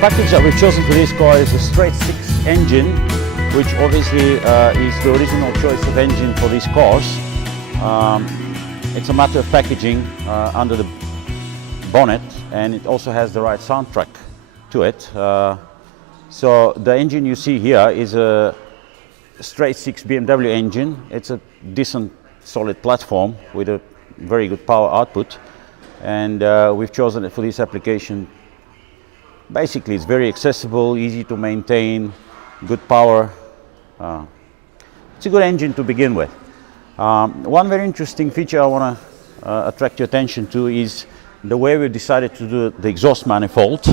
package that we've chosen for this car is a straight six engine, which obviously is the original choice of engine for these cars. It's a matter of packaging under the bonnet, and it also has the right soundtrack to it. So the engine you see here is a straight six BMW engine. It's a decent solid platform with a very good power output, and we've chosen it for this application. Basically, it's very accessible, easy to maintain, good power. It's a good engine to begin with. One very interesting feature I want to attract your attention to is the way we decided to do the exhaust manifold.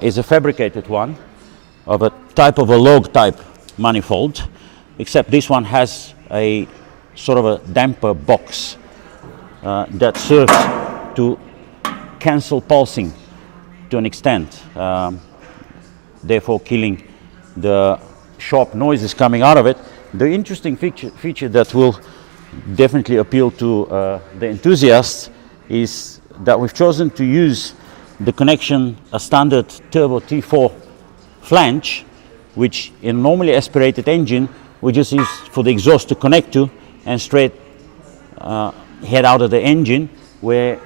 Is a fabricated one of a type of a log type manifold, except this one has a sort of a damper box that serves to cancel pulsing to an extent, therefore killing the sharp noises coming out of it. The interesting feature that will definitely appeal to the enthusiasts is that we've chosen to use the connection, a standard turbo T4 flange, which in a normally aspirated engine we just use for the exhaust to connect to and straight head out of the engine, where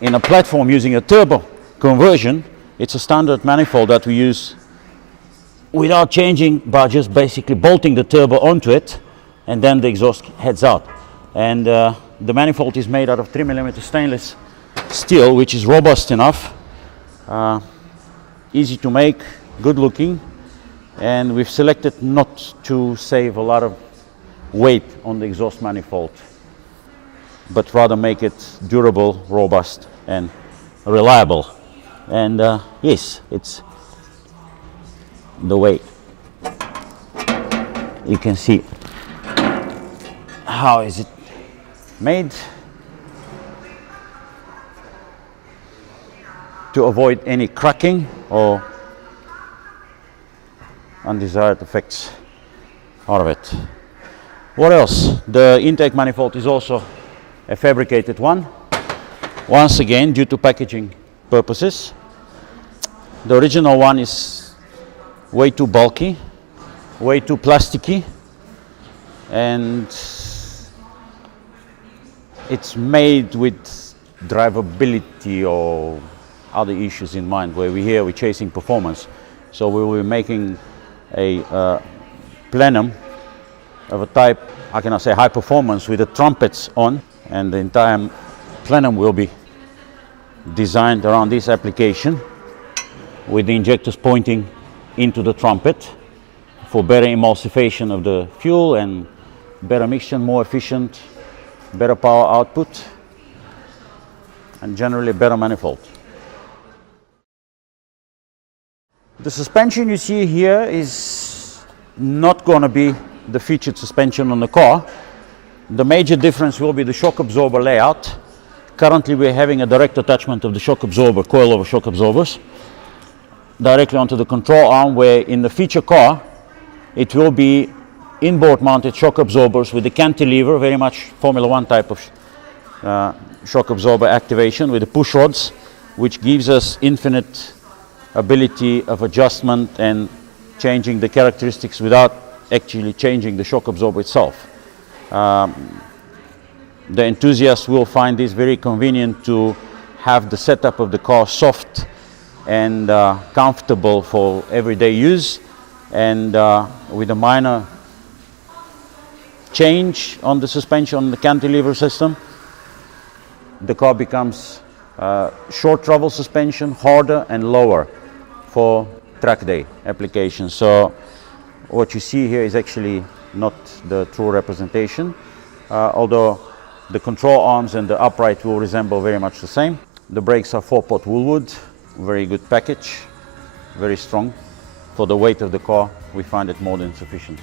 in a platform using a turbo conversion, it's a standard manifold that we use without changing, by just basically bolting the turbo onto it, and then the exhaust heads out. And the manifold is made out of 3mm stainless steel, which is robust enough, easy to make, good looking, and we've selected not to save a lot of weight on the exhaust manifold, but rather make it durable, robust, and reliable. And yes, it's the way you can see how is it made to avoid any cracking or undesired effects out of it. What else? The intake manifold is also a fabricated one, once again due to packaging purposes. The original one is way too bulky, way too plasticky, and it's made with drivability or other issues in mind, where we're chasing performance. So we will be making a plenum of a type, how can I say, high performance, with the trumpets on, and the entire plenum will be designed around this application, with the injectors pointing into the trumpet for better emulsification of the fuel and better mixture, more efficient, better power output, and generally better manifold. The suspension you see here is not going to be the featured suspension on the car. The major difference will be the shock absorber layout. Currently we're having a direct attachment of the shock absorber, coil-over shock absorbers, directly onto the control arm, where in the feature car it will be inboard mounted shock absorbers with the cantilever, very much Formula One type of shock absorber activation with the push rods, which gives us infinite ability of adjustment and changing the characteristics without actually changing the shock absorber itself. The enthusiasts will find this very convenient to have the setup of the car soft and comfortable for everyday use, and with a minor change on the suspension, on the cantilever system, the car becomes short travel suspension, harder and lower for track day applications. So what you see here is actually not the true representation, although the control arms and the upright will resemble very much the same. The brakes are 4-pot Woolwood, very good package, very strong. For the weight of the car, we find it more than sufficient.